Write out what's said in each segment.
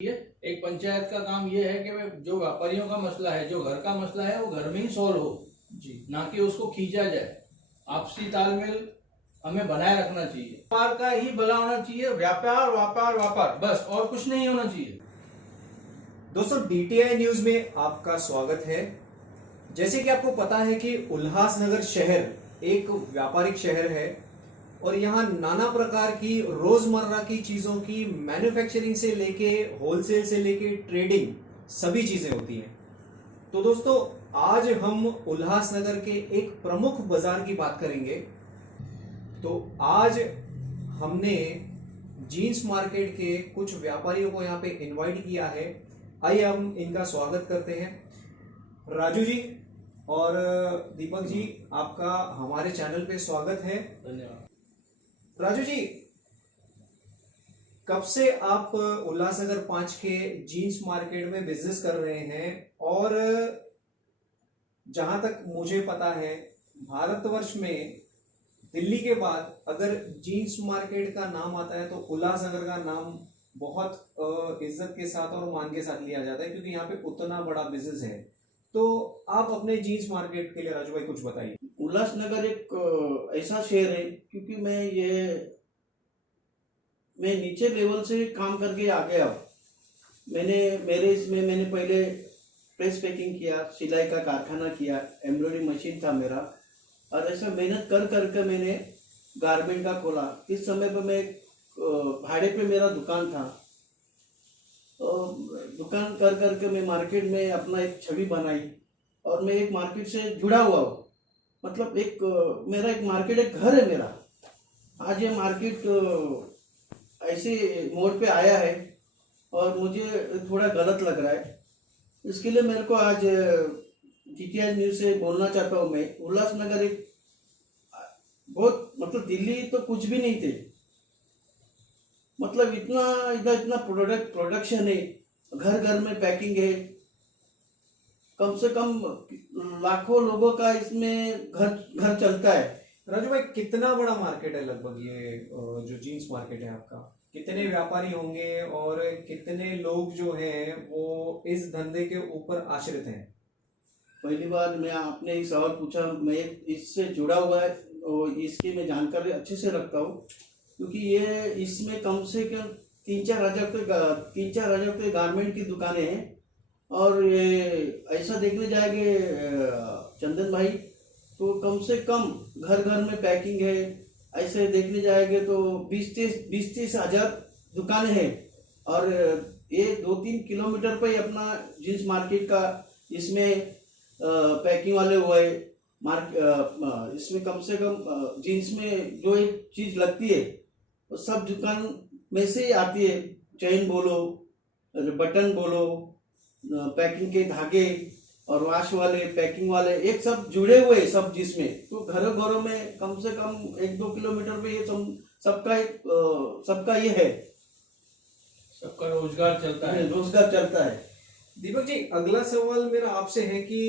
ये एक पंचायत का काम ये है कि जो व्यापारियों का मसला है, जो घर का मसला है, वो घर में ही सॉल्व हो जी, ना कि उसको खींचा जाए। आपसी तालमेल हमें बनाए रखना चाहिए। व्यापार का ही भला होना चाहिए, व्यापार व्यापार व्यापार, बस और कुछ नहीं होना चाहिए। दोस्तों, डीटीआई न्यूज में आपका स्वागत है। जैसे कि आपको पता है कि उल्लासनगर शहर एक व्यापारिक शहर है और यहाँ नाना प्रकार की रोजमर्रा की चीजों की मैन्युफैक्चरिंग से लेके होलसेल से लेके ट्रेडिंग सभी चीजें होती हैं। तो दोस्तों, आज हम उल्लासनगर के एक प्रमुख बाजार की बात करेंगे। तो आज हमने जीन्स मार्केट के कुछ व्यापारियों को यहाँ पे इनवाइट किया है। आइए हम इनका स्वागत करते हैं। राजू जी और दीपक जी, आपका हमारे चैनल पे स्वागत है। धन्यवाद। राजू जी, कब से आप उल्लासनगर 5 के जीन्स मार्केट में बिजनेस कर रहे हैं? और जहां तक मुझे पता है, भारतवर्ष में दिल्ली के बाद अगर जीन्स मार्केट का नाम आता है तो उल्लासनगर का नाम बहुत इज्जत के साथ और मान के साथ लिया जाता है, क्योंकि यहाँ पे उतना बड़ा बिजनेस है। तो आप अपने जीन्स मार्केट के लिए राजू भाई कुछ बताइए। उल्लासनगर एक ऐसा शहर है, क्योंकि मैं नीचे लेवल से काम करके आ गया। मैंने पहले प्रेस पैकिंग किया, सिलाई का कारखाना किया, एम्ब्रॉयडरी मशीन था मेरा, और ऐसा मेहनत कर करके मैंने गारमेंट का खोला। इस समय पर मैं भाड़े पे मेरा दुकान था। दुकान कर करके मैं मार्केट में अपना एक छवि बनाई और मैं एक मार्केट से जुड़ा हुआ हूँ। मतलब मेरा एक मार्केट, एक घर है मेरा। आज ये मार्केट ऐसे मोड़ पे आया है और मुझे थोड़ा गलत लग रहा है। इसके लिए मेरे को आज डीटीआई न्यूज़ से बोलना चाहता हूँ। मैं उल्लासनगर एक बहुत, मतलब दिल्ली तो कुछ भी नहीं थे, मतलब इतना प्रोडक्शन है, घर घर में पैकिंग है, कम से कम लाखों लोगों का इसमें घर चलता है। राजू भाई, कितना बड़ा मार्केट है लगभग ये जो जीन्स मार्केट है आपका? कितने व्यापारी होंगे और कितने लोग जो हैं वो इस धंधे के ऊपर आश्रित हैं? पहली बार मैं आपने एक सवाल पूछा, मैं इससे जुड़ा हुआ है और इसकी मैं जानकारी अच्छे से रखता हूँ, क्योंकि ये इसमें कम से कम 3-4 हज़ार के गारमेंट की दुकानें हैं। और ये ऐसा देखने जाएंगे चंदन भाई, तो कम से कम घर घर में पैकिंग है। ऐसे देखने जाएंगे तो 20-30 हज़ार दुकानें हैं। और ये 2-3 किलोमीटर पे ही अपना जींस मार्केट का इसमें पैकिंग वाले हुए इसमें कम से कम जीन्स में जो एक चीज़ लगती है वो सब दुकान में से ही आती है। चेन बोलो, बटन बोलो, पैकिंग के धागे और वाश वाले, पैकिंग वाले, एक सब जुड़े हुए सब जिसमें। तो घरों घरों में कम से कम 1-2 किलोमीटर पे ये सबका ये है, सबका रोजगार चलता है। दीपक जी, अगला सवाल मेरा आपसे है कि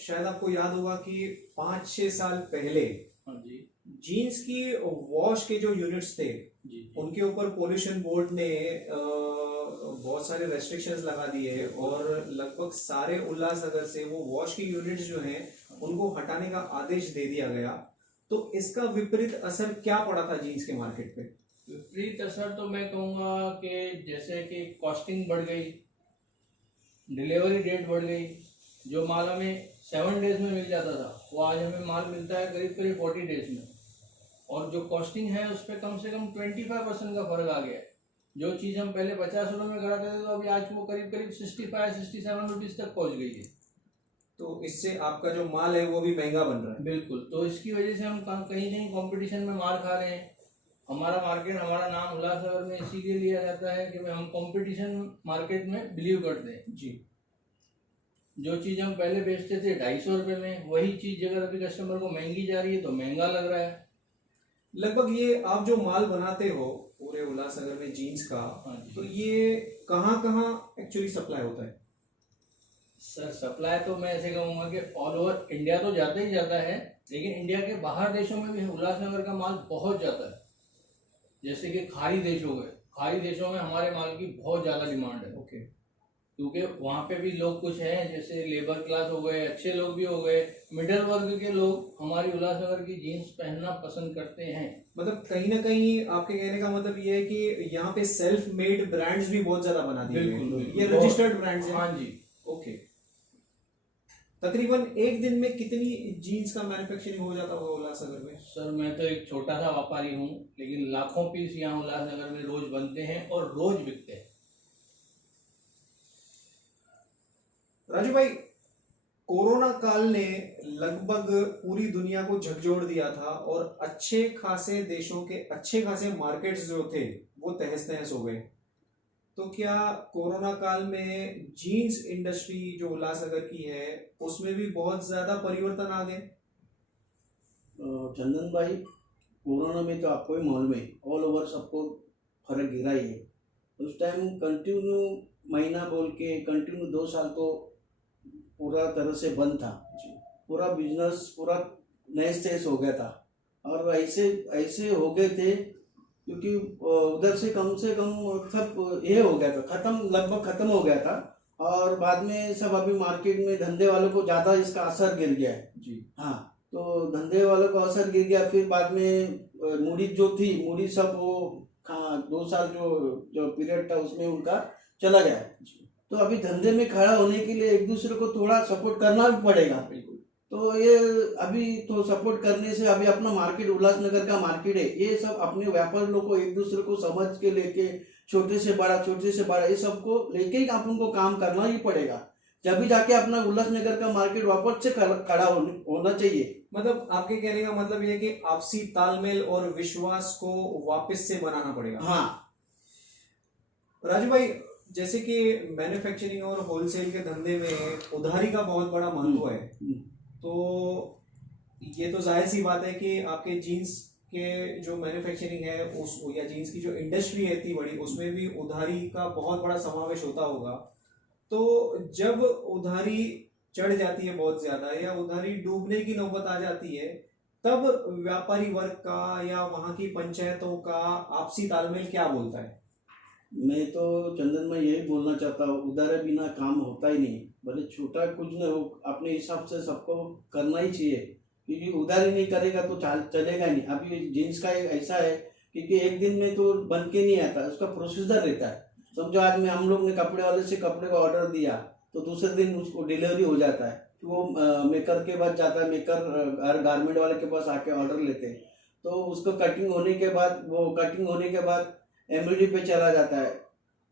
शायद आपको याद होगा कि 5-6 साल पहले जी जीन्स की वॉश के जो यूनिट्स थे जी, उनके ऊपर पोल्यूशन बोर्ड ने बहुत सारे रेस्ट्रिक्शंस लगा दिए और लगभग सारे उल्लासनगर से वो वॉश की यूनिट्स जो हैं उनको हटाने का आदेश दे दिया गया। तो इसका विपरीत असर क्या पड़ा था जीन्स के मार्केट पे? विपरीत असर तो मैं कहूँगा कि जैसे कि कॉस्टिंग बढ़ गई, डिलीवरी डेट बढ़ गई। जो माल हमें 7 डेज में मिल जाता था, वो आज हमें माल मिलता है करीब 40 डेज में। और जो कॉस्टिंग है उस पर कम से कम 25% का फर्क आ गया है। जो चीज़ हम पहले 50 रुपये में कराते थे, तो अभी आज वो करीब 65-67 रुपीज़ तक पहुंच गई है। तो इससे आपका जो माल है वो भी महंगा बन रहा है। बिल्कुल। तो इसकी वजह से हम कहीं नहीं कंपटीशन में मार खा रहे हैं। हमारा मार्केट, हमारा नाम उल्लासनगर में इसीलिए लिया जाता है कि हम कंपटीशन मार्केट में बिलीव करते हैं जी। जो चीज़ हम पहले बेचते थे 250 रुपये में, वही चीज़ अगर अभी कस्टमर को महंगी जा रही है तो महंगा लग रहा है। लगभग ये आप जो माल बनाते हो पूरे उल्लासनगर में जीन्स का, तो ये कहाँ कहाँ एक्चुअली सप्लाई होता है? सर, सप्लाई तो मैं ऐसे कहूँगा कि ऑल ओवर इंडिया तो जाता ही जाता है, लेकिन इंडिया के बाहर देशों में भी उल्लासनगर का माल बहुत जाता है। जैसे कि खाड़ी देश हो गए, खाड़ी देशों में हमारे माल की बहुत ज़्यादा डिमांड है। ओके। क्योंकि वहाँ पे भी लोग कुछ हैं, जैसे लेबर क्लास हो गए, अच्छे लोग भी हो गए, मिडिल वर्ग के लोग हमारी उल्लासनगर की जीन्स पहनना पसंद करते हैं। मतलब कहीं ना कहीं आपके कहने का मतलब ये है कि यहाँ पे सेल्फ मेड ब्रांड्स भी बहुत ज्यादा बना दिए बिल्कुल, हैं। बिल्कुल। ये रजिस्टर्ड ब्रांड्स हैं। हाँ जी। ओके। तकरीबन एक दिन में कितनी जीन्स का मैन्युफैक्चरिंग हो जाता होगा उल्लासनगर में? सर मैं तो एक छोटा सा व्यापारी हूँ, लेकिन लाखों पीस यहाँ उल्लासनगर में रोज बनते हैं और रोज बिकते हैं। राजू भाई, कोरोना काल ने लगभग पूरी दुनिया को झकझोर दिया था और अच्छे खासे देशों के अच्छे खासे मार्केट्स जो थे वो तहस नहस हो गए। तो क्या कोरोना काल में जीन्स इंडस्ट्री जो उल्लासनगर की है उसमें भी बहुत ज्यादा परिवर्तन आ गए? चंदन भाई, कोरोना में तो आपको ही मालूम है, ऑल ओवर सबको फर्क गिरा ही है। उस टाइम कंटिन्यू महीना बोल के कंटिन्यू 2 साल तो पूरा तरह से बंद था। पूरा बिजनेस पूरा नैस तैस हो गया था, और ऐसे ऐसे हो गए थे क्योंकि उधर से कम सब ये हो गया था, लगभग खत्म हो गया था। और बाद में सब अभी मार्केट में धंधे वालों को ज़्यादा इसका असर गिर गया है जी। हाँ, तो धंधे वालों को असर गिर गया। फिर बाद में मूडी जो थी, मूडी सब वो 2 साल जो पीरियड था उसमें उनका चला गया। तो अभी धंधे में खड़ा होने के लिए एक दूसरे को थोड़ा सपोर्ट करना भी पड़ेगा। बिल्कुल। तो ये अभी तो सपोर्ट करने से अभी अपना मार्केट उल्लासनगर का मार्केट है, ये सब अपने व्यापारी लोग को एक दूसरे को समझ के लेके छोटे से बड़ा ये सबको लेके ही अपन को काम करना ही पड़ेगा, जब भी जाके अपना उल्लासनगर का मार्केट वापस से खड़ा होना चाहिए। मतलब आपके कहने का मतलब ये है कि आपसी तालमेल और विश्वास को वापस से बनाना पड़ेगा। हाँ राजू भाई, जैसे कि मैन्युफैक्चरिंग और होलसेल के धंधे में उधारी का बहुत बड़ा महत्व है, तो ये तो जाहिर सी बात है कि आपके जीन्स के जो मैन्युफैक्चरिंग है उस या जीन्स की जो इंडस्ट्री है इतनी बड़ी, उसमें भी उधारी का बहुत बड़ा समावेश होता होगा। तो जब उधारी चढ़ जाती है बहुत ज्यादा या उधारी डूबने की नौबत आ जाती है, तब व्यापारी वर्ग का या वहां की पंचायतों का आपसी तालमेल क्या बोलता है? मैं तो चंदन में यही बोलना चाहता हूँ, उधारे बिना काम होता ही नहीं। भले छोटा कुछ न हो, अपने हिसाब से सबको करना ही चाहिए, क्योंकि उधारी नहीं करेगा तो चलेगा ही नहीं। अभी जीन्स का ऐसा है क्योंकि एक दिन में तो बन के नहीं आता, उसका प्रोसीजर रहता है। समझो आज में हम लोग ने कपड़े वाले से कपड़े का ऑर्डर दिया तो दूसरे दिन उसको डिलीवरी हो जाता है, वो मेकर के पास जाता है, मेकर हर गारमेंट वाले के पास आके ऑर्डर लेते हैं, तो उसको कटिंग होने के बाद एम्ब्रॉयडरी पे चला जाता है।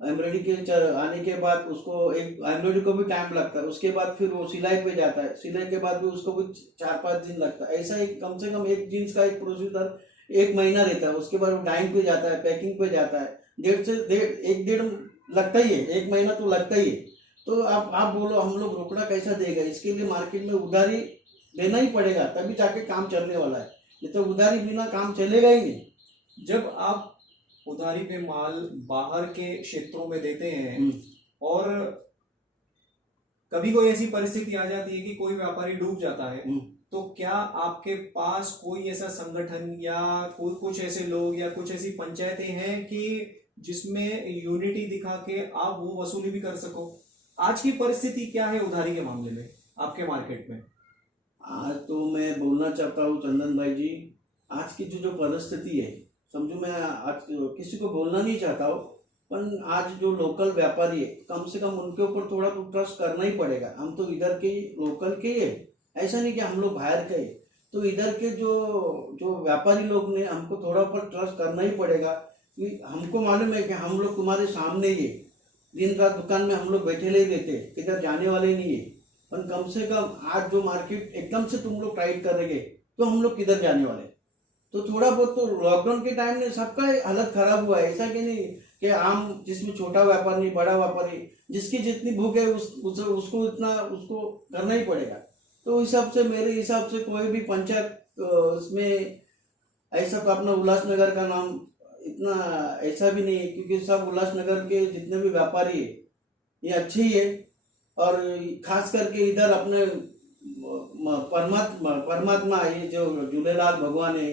एम्ब्रॉयडरी के आने के बाद उसको एक एम्ब्रॉयडरी को भी टाइम लगता है, उसके बाद फिर वो सिलाई पे जाता है, सिलाई के बाद भी उसको भी 4-5 दिन लगता है। ऐसा ही कम से कम एक जीन्स का एक प्रोसीजर 1 महीना रहता है। उसके बाद वो डाइंग पे जाता है, पैकिंग पे जाता है, 1.5 लगता ही है, 1 महीना तो लगता ही है। तो आप बोलो हम लोग रोकड़ा कैसा देगा? इसके लिए मार्केट में उधारी लेना ही पड़ेगा, तभी जाके काम चलने वाला है, नहीं तो उधारी बिना काम चलेगा ही नहीं। जब आप उधारी पे माल बाहर के क्षेत्रों में देते हैं और कभी कोई ऐसी परिस्थिति आ जाती है कि कोई व्यापारी डूब जाता है, तो क्या आपके पास कोई ऐसा संगठन या कोई कुछ ऐसे लोग या कुछ ऐसी पंचायतें हैं कि जिसमें यूनिटी दिखा के आप वो वसूली भी कर सको? आज की परिस्थिति क्या है उधारी के मामले में आपके मार्केट में? आज तो मैं बोलना चाहता हूँ चंदन भाई जी, आज की जो परिस्थिति है, समझो मैं आज किसी को बोलना नहीं चाहता हूँ, पर आज जो लोकल व्यापारी है कम से कम उनके ऊपर थोड़ा तो ट्रस्ट करना ही पड़ेगा। हम तो इधर के लोकल के ही है, ऐसा नहीं कि हम लोग बाहर के, तो इधर के जो व्यापारी लोग ने हमको थोड़ा ऊपर ट्रस्ट करना ही पड़ेगा। कि हमको मालूम है कि हम लोग तुम्हारे सामने ही है, दिन रात दुकान में हम लोग बैठे ही रहते, किधर जाने वाले नहीं है, पर कम से कम आज जो मार्केट एकदम से तुम लोग टाइट करेंगे तो हम लोग किधर जाने वाले? तो थोड़ा बहुत तो लॉकडाउन के टाइम में सबका हालत खराब हुआ है, ऐसा कि नहीं कि आम जिसमें छोटा व्यापारी बड़ा व्यापारी जिसकी जितनी भूख है उसको करना ही पड़ेगा। तो हिसाब से मेरे हिसाब से कोई भी पंचायत इसमें ऐसा तो अपना उल्लासनगर का नाम इतना ऐसा भी नहीं है, क्योंकि सब उल्लासनगर के जितने भी व्यापारी है ये अच्छे ही है। और खास करके इधर अपने परमात्मा ये जो झूलेलाल भगवान है,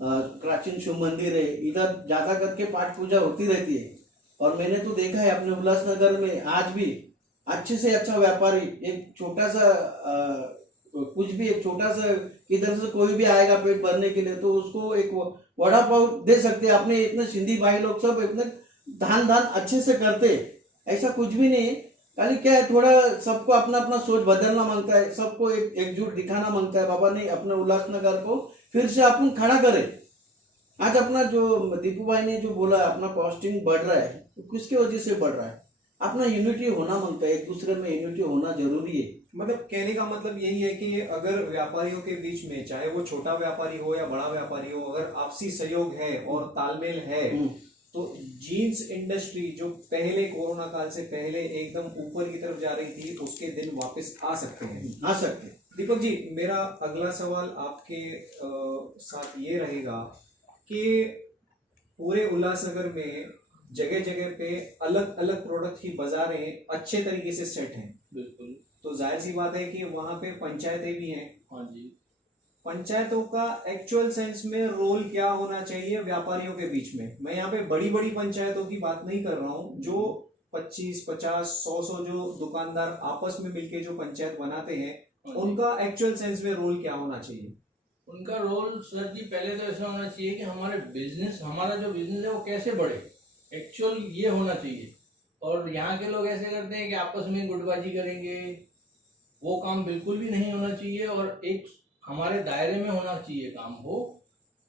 प्राचीन शिव मंदिर है, इधर ज्यादा करके पाठ पूजा होती रहती है। और मैंने तो देखा है अपने उल्लासनगर में आज भी अच्छे से अच्छा व्यापारी एक छोटा सा कुछ भी एक छोटा सा किधर से कोई भी आएगा पेट भरने के लिए तो उसको एक वड़ा पाव दे सकते हैं। अपने इतने सिंधी भाई लोग सब इतने दान दान अच्छे से करते, ऐसा कुछ भी नहीं है। खाली क्या है, थोड़ा सबको अपना अपना सोच बदलना मांगता है, सबको एक एकजुट दिखाना मांगता है। बाबा नहीं, अपने उल्लासनगर को फिर से अपन खड़ा करें। आज अपना जो दीपू भाई ने जो बोला अपना कॉस्टिंग बढ़ रहा है, तो किसकी वजह से बढ़ रहा है? अपना यूनिटी होना मांगता है, एक दूसरे में यूनिटी होना जरूरी है। मतलब कहने का मतलब यही है कि अगर व्यापारियों के बीच में, चाहे वो छोटा व्यापारी हो या बड़ा व्यापारी हो, अगर आपसी सहयोग है और तालमेल है तो जीन्स इंडस्ट्री जो पहले कोरोना काल से पहले एकदम ऊपर की तरफ जा रही थी, उसके दिन वापस आ सकते हैं। आ सकते हैं। दीपक जी, मेरा अगला सवाल आपके साथ ये रहेगा कि पूरे उल्लासनगर में जगह जगह पे अलग अलग प्रोडक्ट की बाजारें अच्छे तरीके से सेट हैं। बिल्कुल। तो जाहिर सी बात है कि वहां पे पंचायतें भी हैं। हाँ जी। पंचायतों का एक्चुअल सेंस में रोल क्या होना चाहिए व्यापारियों के बीच में? मैं यहाँ पे बड़ी बड़ी पंचायतों की बात नहीं कर रहा हूँ, जो 25, 50, 100 जो दुकानदार आपस में मिलके जो पंचायत बनाते हैं, उनका एक्चुअल सेंस में रोल क्या होना चाहिए? उनका रोल सर जी पहले तो ऐसा होना चाहिए कि हमारा जो बिजनेस है वो कैसे बढ़े, एक्चुअल ये होना चाहिए। और यहाँ के लोग ऐसे करते हैं कि आपस में गुटबाजी करेंगे, वो काम बिल्कुल भी नहीं होना चाहिए। और एक हमारे दायरे में होना चाहिए काम। वो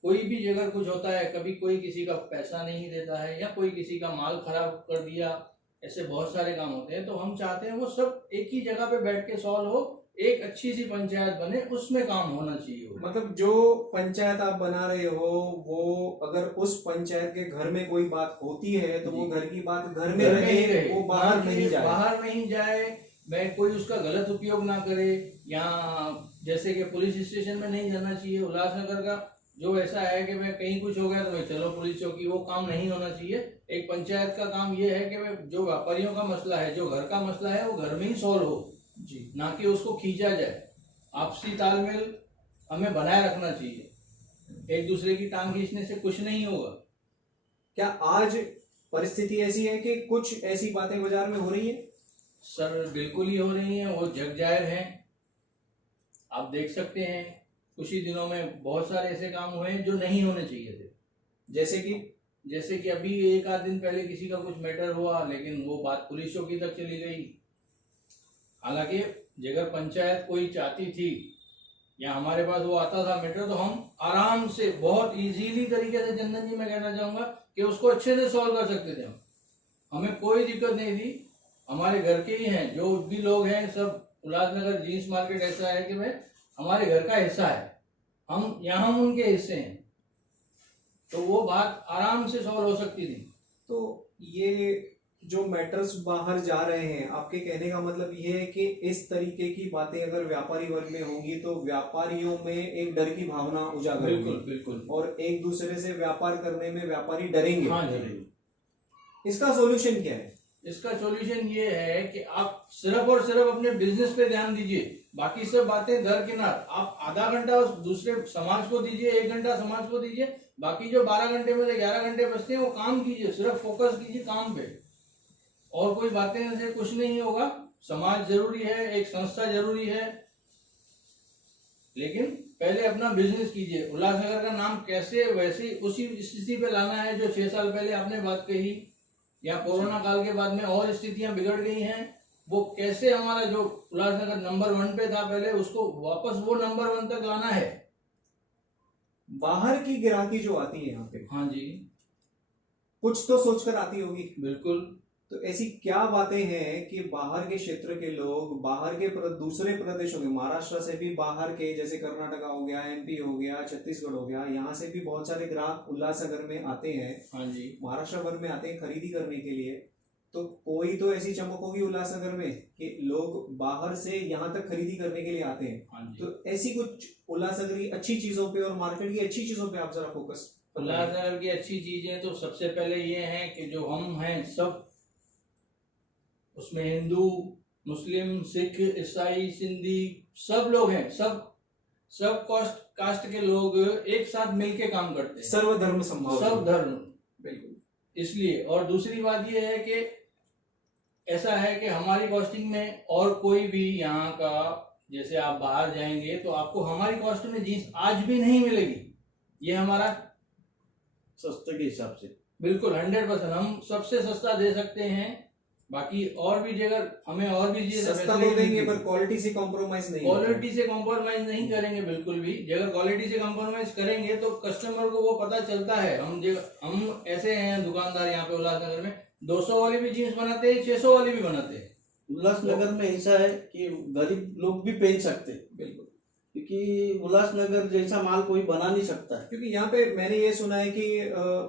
कोई भी जगह कुछ होता है, कभी कोई किसी का पैसा नहीं देता है या कोई किसी का माल खराब कर दिया, ऐसे बहुत सारे काम होते हैं। तो हम चाहते हैं वो सब एक ही जगह पे बैठ के सॉल्व हो, एक अच्छी सी पंचायत बने, उसमें काम होना चाहिए। मतलब जो पंचायत आप बना रहे हो, वो अगर उस पंचायत के घर में कोई बात होती है तो वो घर की बात घर में रहे, वो बाहर नहीं जाए। मैं कोई उसका गलत उपयोग ना करे। यहाँ जैसे कि पुलिस स्टेशन में नहीं जाना चाहिए। उल्लासनगर का जो ऐसा है कि मैं कहीं कुछ हो गया तो मैं चलो पुलिस चौकी, वो काम नहीं होना चाहिए। एक पंचायत का काम ये है कि जो व्यापारियों का मसला है, जो घर का मसला है, वो घर में ही सॉल्व हो जी, ना कि उसको खींचा जाए। आपसी तालमेल हमें बनाए रखना चाहिए। एक दूसरे की टांग खींचने से कुछ नहीं होगा। क्या आज परिस्थिति ऐसी है कि कुछ ऐसी बातें बाजार में हो रही है? सर बिल्कुल ही हो रही हैं, वो जग जाहिर हैं। आप देख सकते हैं कुछ ही दिनों में बहुत सारे ऐसे काम हुए हैं जो नहीं होने चाहिए थे। जैसे कि अभी एक आध दिन पहले किसी का कुछ मैटर हुआ, लेकिन वो बात पुलिस चौकी तक चली गई। हालांकि जगह पंचायत कोई चाहती थी या हमारे पास वो आता था मैटर, तो हम आराम से बहुत इजीली तरीके से, चंदन जी मैं कहना चाहूंगा कि उसको अच्छे से सॉल्व कर सकते थे। हमें कोई दिक्कत नहीं थी। हमारे घर के ही हैं, जो भी लोग हैं सब, उल्लासनगर जीन्स मार्केट ऐसा है कि भाई हमारे घर का हिस्सा है, हम उनके हिस्से हैं, तो वो बात आराम से सॉल्व हो सकती थी। तो ये जो मैटर्स बाहर जा रहे हैं, आपके कहने का मतलब ये है कि इस तरीके की बातें अगर व्यापारी वर्ग में होंगी तो व्यापारियों में एक डर की भावना उजागर होगी। बिल्कुल बिल्कुल। और एक दूसरे से व्यापार करने में व्यापारी डरेंगे। हाँ जी। इसका सॉल्यूशन क्या है? इसका सॉल्यूशन ये है कि आप सिर्फ और सिर्फ अपने बिजनेस पे ध्यान दीजिए, बाकी सब बातें दरकिनार। आप आधा घंटा उस दूसरे समाज को दीजिए, 1 घंटा समाज को दीजिए, बाकी जो 12 घंटे में से 11 घंटे बचते हैं वो काम कीजिए, सिर्फ फोकस कीजिए काम पे। और कोई बातें से कुछ नहीं होगा। समाज जरूरी है, एक संस्था जरूरी है, लेकिन पहले अपना बिजनेस कीजिए। उल्लासनगर का नाम कैसे वैसे उसी स्थिति पे लाना है जो 6 साल पहले आपने बात कही, या कोरोना काल के बाद में और स्थितियां बिगड़ गई हैं। वो कैसे हमारा जो उल्लासनगर नंबर 1 पे था पहले, उसको वापस वो नंबर 1 तक लाना है। बाहर की ग्राहकी जो आती है यहाँ पे, हाँ जी, कुछ तो सोचकर आती होगी। बिल्कुल। तो ऐसी क्या बातें हैं कि बाहर के क्षेत्र के लोग, बाहर के दूसरे प्रदेशों के, महाराष्ट्र से भी बाहर के, जैसे कर्नाटका हो गया, एमपी हो गया, छत्तीसगढ़ हो गया, यहाँ से भी बहुत सारे ग्राहक उल्लासनगर में आते हैं। हाँ जी। महाराष्ट्र भर में आते हैं खरीदी करने के लिए। तो कोई तो ऐसी चमक होगी उल्लासनगर में कि लोग बाहर से यहाँ तक खरीदी करने के लिए आते हैं। हाँ जी। तो ऐसी कुछ उल्लासनगर की अच्छी चीजों पे और मार्केट की अच्छी चीजों पे आप जरा फोकस। उल्लासनगर की अच्छी चीजें तो सबसे पहले ये हैं कि जो हम हैं सब, उसमें हिंदू, मुस्लिम, सिख, ईसाई, सिंधी सब लोग हैं। सब सब कास्ट के लोग एक साथ मिलके काम करते हैं, सर्वधर्म समभाव, सब धर्म, बिल्कुल। इसलिए। और दूसरी बात ये है कि ऐसा है कि हमारी कॉस्टिंग में और कोई भी यहाँ का, जैसे आप बाहर जाएंगे तो आपको हमारी कॉस्ट में जीन्स आज भी नहीं मिलेगी। ये हमारा सस्ते के हिसाब से बिल्कुल 100% हम सबसे सस्ता दे सकते हैं। बाकी और भी जगह हमें और भी चीजें सस्ता तो देंगे पर क्वालिटी से कॉम्प्रोमाइज नहीं, क्वालिटी से कॉम्प्रोमाइज नहीं करेंगे बिल्कुल भी। अगर क्वालिटी से कॉम्प्रोमाइज करेंगे तो कस्टमर को वो पता चलता है। हम ऐसे हैं दुकानदार यहाँ पे उल्लासनगर में 200 वाली भी जीन्स बनाते हैं, 600 वाली भी बनाते हैं। उल्लासनगर में ऐसा है कि गरीब लोग भी पहन सकते हैं, बिल्कुल, क्योंकि उल्लासनगर जैसा माल कोई बना नहीं सकता है। क्योंकि यहाँ पे मैंने ये सुना है कि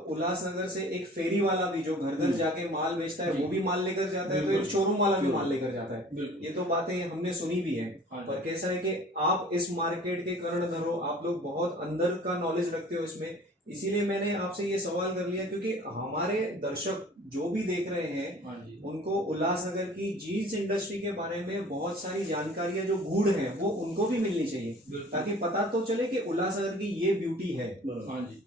उल्लासनगर से एक फेरी वाला भी जो घर घर जाके माल बेचता है वो भी माल लेकर जाता है, तो एक शोरूम वाला भी माल लेकर जाता है। ये तो बातें हमने सुनी भी है। पर कैसा है कि आप इस मार्केट के कर्णधार हो, आप लोग बहुत अंदर का नॉलेज रखते हो इसमें, इसीलिए मैंने आपसे ये सवाल कर लिया, क्योंकि हमारे दर्शक जो भी देख रहे हैं उनको उल्लासनगर की जीन्स इंडस्ट्री के बारे में बहुत सारी जानकारियां जो गूढ़ हैं वो उनको भी मिलनी चाहिए, ताकि पता तो चले कि उल्लासनगर की ये ब्यूटी है। हाँ जी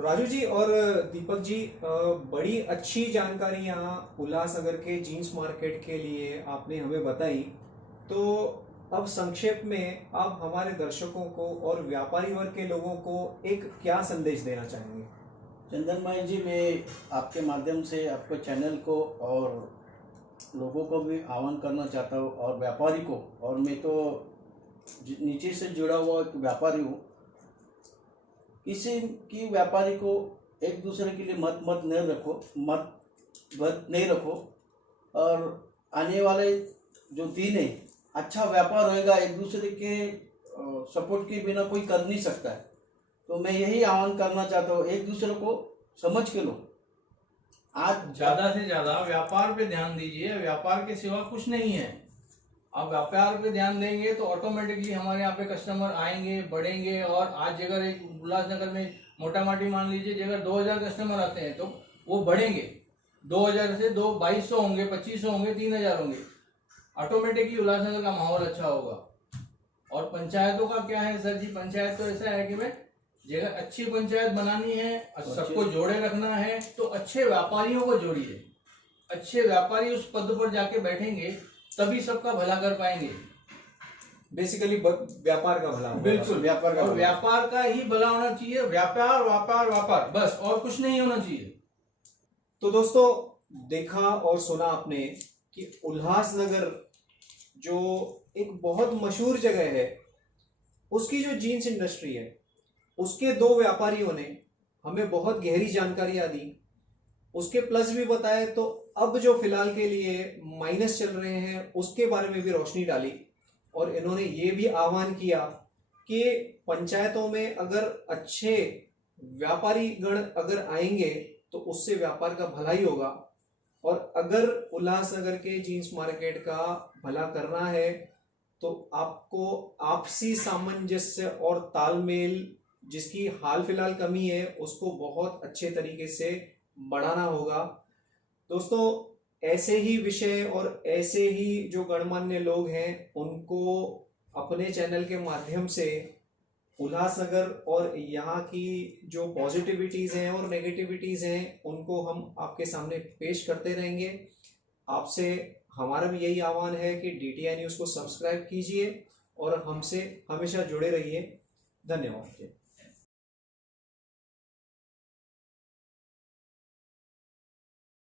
राजू जी और दीपक जी, बड़ी अच्छी जानकारी यहाँ उल्लासनगर के जीन्स मार्केट के लिए आपने हमें बताई। तो अब संक्षेप में आप हमारे दर्शकों को और व्यापारी वर्ग के लोगों को एक क्या संदेश देना चाहेंगे? चंदन भाई जी, मैं आपके माध्यम से आपके चैनल को और लोगों को भी आह्वान करना चाहता हूँ, और व्यापारी को, और मैं तो नीचे से जुड़ा हुआ एक व्यापारी हूँ, किसी की व्यापारी को एक दूसरे के लिए मत नहीं रखो, और आने वाले जो दिन है अच्छा व्यापार होएगा, एक दूसरे के सपोर्ट के बिना कोई कर नहीं सकता है। तो मैं यही आह्वान करना चाहता हूँ, एक दूसरे को समझ के लो। आज ज्यादा से ज्यादा व्यापार पे ध्यान दीजिए, व्यापार के सिवा कुछ नहीं है। आप व्यापार पे ध्यान देंगे तो ऑटोमेटिकली हमारे यहाँ पे कस्टमर आएंगे, बढ़ेंगे। और आज अगर एक उल्लासनगर में मोटा माटी मान लीजिए अगर 2000 कस्टमर आते हैं तो वो बढ़ेंगे, 2000 से 2200 होंगे, 2500 होंगे, 3000 होंगे। ऑटोमेटिकली उल्लासनगर का माहौल अच्छा होगा। और पंचायतों का क्या है सर जी, पंचायत तो ऐसा है कि भाई जगह अच्छी पंचायत बनानी है, सबको जोड़े रखना है, तो अच्छे व्यापारियों को जोड़िए। अच्छे व्यापारी उस पद पर जाके बैठेंगे तभी सबका भला कर पाएंगे। बेसिकली व्यापार का भला, बिल्कुल व्यापार का ही भला होना चाहिए। व्यापार व्यापार व्यापार, बस, और कुछ नहीं होना चाहिए। तो दोस्तों, देखा और सुना आपने कि उल्लासनगर जो एक बहुत मशहूर जगह है, उसकी जो जीन्स इंडस्ट्री है, उसके दो व्यापारियों ने हमें बहुत गहरी जानकारियां दी, उसके प्लस भी बताए, तो अब जो फिलहाल के लिए माइनस चल रहे हैं उसके बारे में भी रोशनी डाली। और इन्होंने ये भी आह्वान किया कि पंचायतों में अगर अच्छे व्यापारी गण अगर आएंगे तो उससे व्यापार का भला ही होगा। और अगर उल्लासनगर के जीन्स मार्केट का भला करना है तो आपको आपसी सामंजस्य और तालमेल, जिसकी हाल फिलहाल कमी है, उसको बहुत अच्छे तरीके से बढ़ाना होगा। दोस्तों, ऐसे ही विषय और ऐसे ही जो गणमान्य लोग हैं उनको अपने चैनल के माध्यम से उल्लासनगर और यहाँ की जो पॉजिटिविटीज हैं और नेगेटिविटीज हैं उनको हम आपके सामने पेश करते रहेंगे। आपसे हमारा भी यही आह्वान है कि DTI न्यूज़ को सब्सक्राइब कीजिए और हमसे हमेशा जुड़े रहिए। धन्यवाद।